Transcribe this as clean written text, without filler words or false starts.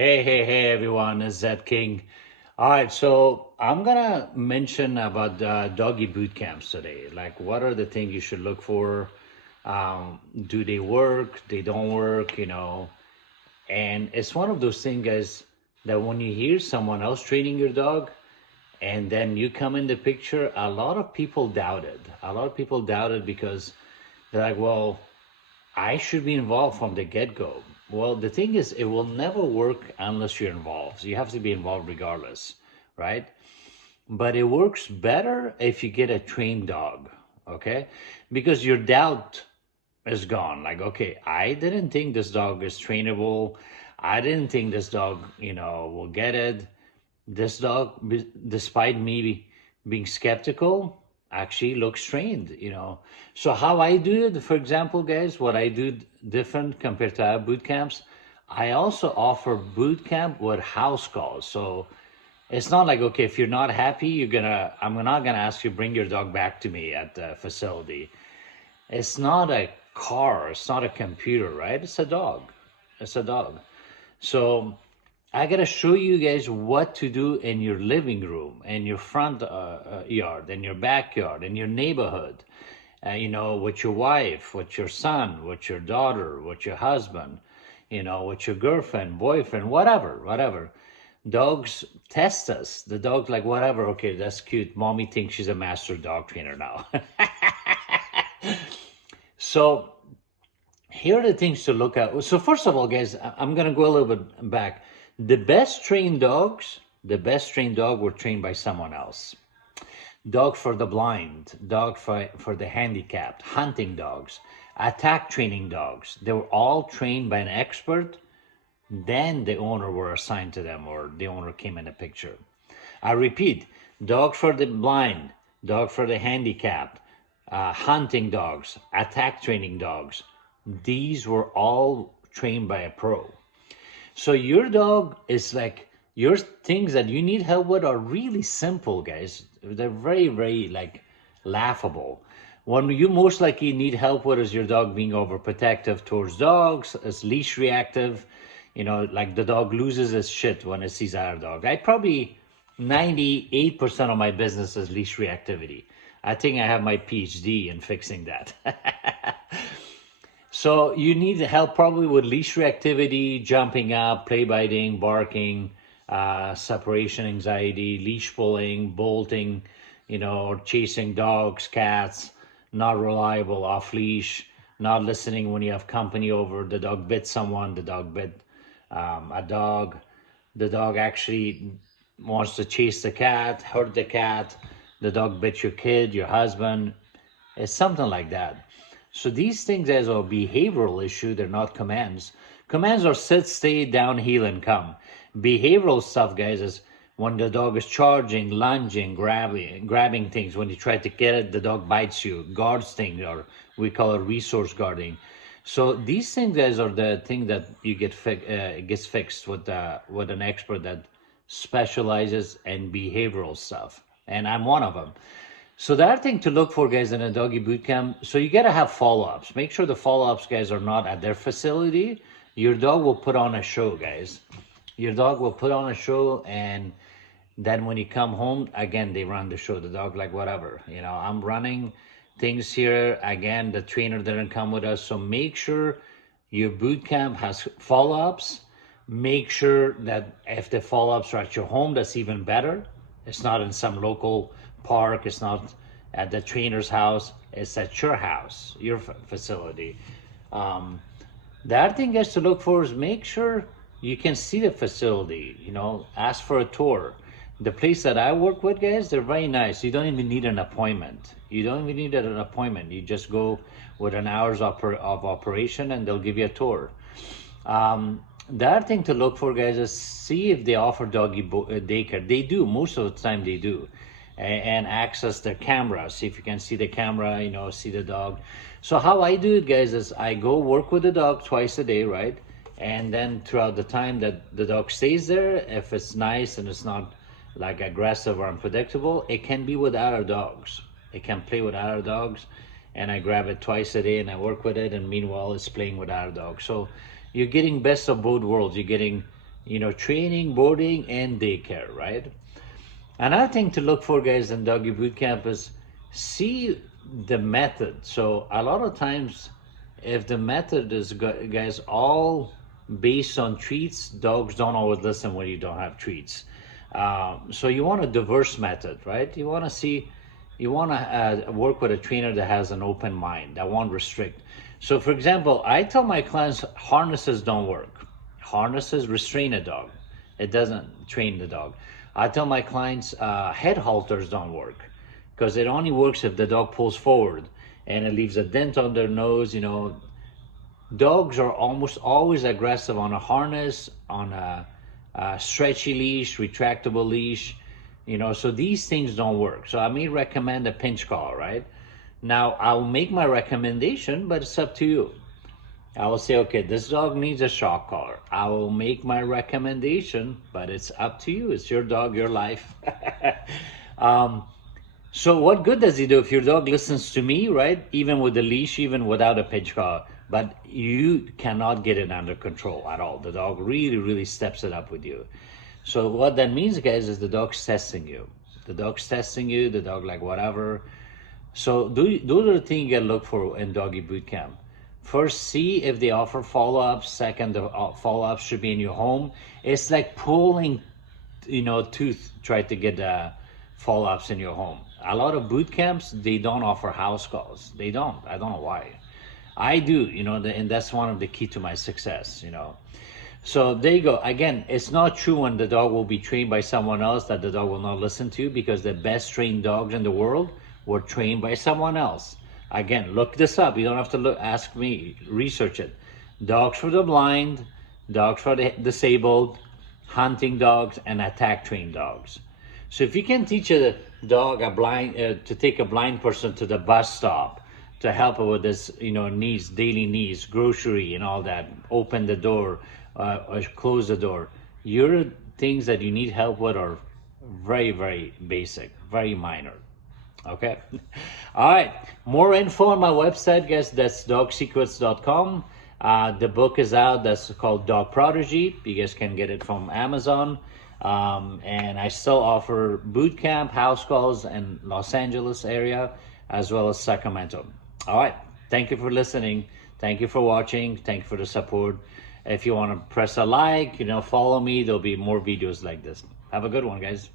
Hey everyone, it's Zed King. All right, so I'm gonna mention about doggy boot camps today. Like, what are the things you should look for? Do they work? They don't work, And it's one of those things, guys, that when you hear someone else training your dog and then you come in the picture, a lot of people doubted. A lot of people doubted because they're like, well, I should be involved from the get-go. Well, the thing is, it will never work unless you're involved. You have to be involved regardless, right? But it works better if you get a trained dog, okay? Because your doubt is gone. Like, okay, I didn't think this dog is trainable. I didn't think this dog, will get it. This dog, despite me being skeptical, actually looks trained. So how I do it, for example, guys, what I do different compared to our boot camps, I also offer boot camp with house calls. So it's not like, okay, if you're not happy, I'm not gonna ask you bring your dog back to me at the facility. It's not a car, it's not a computer, right? It's a dog. It's a dog. So I gotta show you guys what to do in your living room, in your front yard, in your backyard, in your neighborhood. With your wife, with your son, with your daughter, with your husband, with your girlfriend, boyfriend, whatever. Dogs test us. The dog's like, whatever, okay, that's cute. Mommy thinks she's a master dog trainer now. So here are the things to look at. So first of all, guys, I'm gonna go a little bit back. The best trained dog were trained by someone else. Dog for the blind, dog for the handicapped, hunting dogs, attack training dogs. They were all trained by an expert. Then the owner were assigned to them, or the owner came in the picture. I repeat, dog for the blind, dog for the handicapped, hunting dogs, attack training dogs. These were all trained by a pro. So your dog is like, your things that you need help with are really simple, guys. They're very, very like laughable. What you most likely need help with is your dog being overprotective towards dogs, is leash reactive. Like the dog loses his shit when it sees our dog. I probably 98% of my business is leash reactivity. I think I have my PhD in fixing that. So you need help probably with leash reactivity, jumping up, play biting, barking, separation anxiety, leash pulling, bolting, or chasing dogs, cats, not reliable, off leash, not listening when you have company over. The dog bit someone, the dog bit a dog. The dog actually wants to chase the cat, hurt the cat. The dog bit your kid, your husband. It's something like that. So these things as a behavioral issue, they're not commands. Commands are sit, stay, down, heel, and come. Behavioral stuff, guys, is when the dog is charging, lunging, grabbing things. When you try to get it, the dog bites you, guards things, or we call it resource guarding. So these things, guys, are the thing that you gets fixed with an expert that specializes in behavioral stuff, and I'm one of them. So the other thing to look for, guys, in a doggy boot camp, so you got to have follow-ups. Make sure the follow-ups, guys, are not at their facility. Your dog will put on a show, guys. Your dog will put on a show, and then when you come home, again, they run the show. The dog like, whatever, I'm running things here. Again, the trainer didn't come with us. So make sure your boot camp has follow-ups. Make sure that if the follow-ups are at your home, that's even better. It's not in some local park. It's not at the trainer's house. It's at your house, your facility. The other thing guys to look for is make sure you can see the facility. Ask for a tour. The place that I work with, guys, they're very nice. You don't even need an appointment. You just go with an hours of operation and they'll give you a tour. The other thing to look for, guys, is see if they offer doggy daycare. They do. Most of the time they do. And access their camera. See if you can see the camera, see the dog. So how I do it, guys, is I go work with the dog twice a day, right? And then throughout the time that the dog stays there, if it's nice and it's not like aggressive or unpredictable, it can be with other dogs. It can play with other dogs. And I grab it twice a day and I work with it. And meanwhile, it's playing with other dogs. So you're getting best of both worlds. You're getting training, boarding, and daycare, right? Another thing to look for, guys, in Doggy Bootcamp is see the method. So a lot of times, if the method is, guys, all based on treats, dogs don't always listen when you don't have treats. So you want a diverse method, right? You want to work with a trainer that has an open mind, that won't restrict. So for example, I tell my clients harnesses don't work. Harnesses restrain a dog. It doesn't train the dog. I tell my clients head halters don't work because it only works if the dog pulls forward and it leaves a dent on their nose. Dogs are almost always aggressive on a harness, on a stretchy leash, retractable leash, so these things don't work. So I may recommend a pinch collar, right? Now I'll make my recommendation, but it's up to you. I will say, okay, this dog needs a shock collar. I will make my recommendation, but it's up to you. It's your dog, your life. So what good does it do if your dog listens to me, right? Even with the leash, even without a pinch collar, but you cannot get it under control at all. The dog really, really steps it up with you. So what that means, guys, is the dog's testing you. The dog's testing you, the dog like whatever. So those are the things you gotta look for in Doggy Bootcamp. First, see if they offer follow-ups. Second, the follow-ups should be in your home. It's like pulling, tooth, try to get follow-ups in your home. A lot of boot camps, they don't offer house calls. They don't. I don't know why. I do, and that's one of the key to my success, So there you go. Again, it's not true when the dog will be trained by someone else that the dog will not listen to, because the best trained dogs in the world were trained by someone else. Again, look this up. You don't have to ask me, research it. Dogs for the blind, dogs for the disabled, hunting dogs, and attack trained dogs. So if you can teach a dog to take a blind person to the bus stop, to help her with this, needs, daily needs, grocery and all that, open the door, or close the door. Your things that you need help with are very, very basic, very minor. Okay. All right. More info on my website, guys. That's dogsecrets.com. The book is out. That's called Dog Prodigy. You guys can get it from Amazon. And I still offer boot camp, house calls in Los Angeles area, as well as Sacramento. All right. Thank you for listening. Thank you for watching. Thank you for the support. If you want to press a like, follow me. There'll be more videos like this. Have a good one, guys.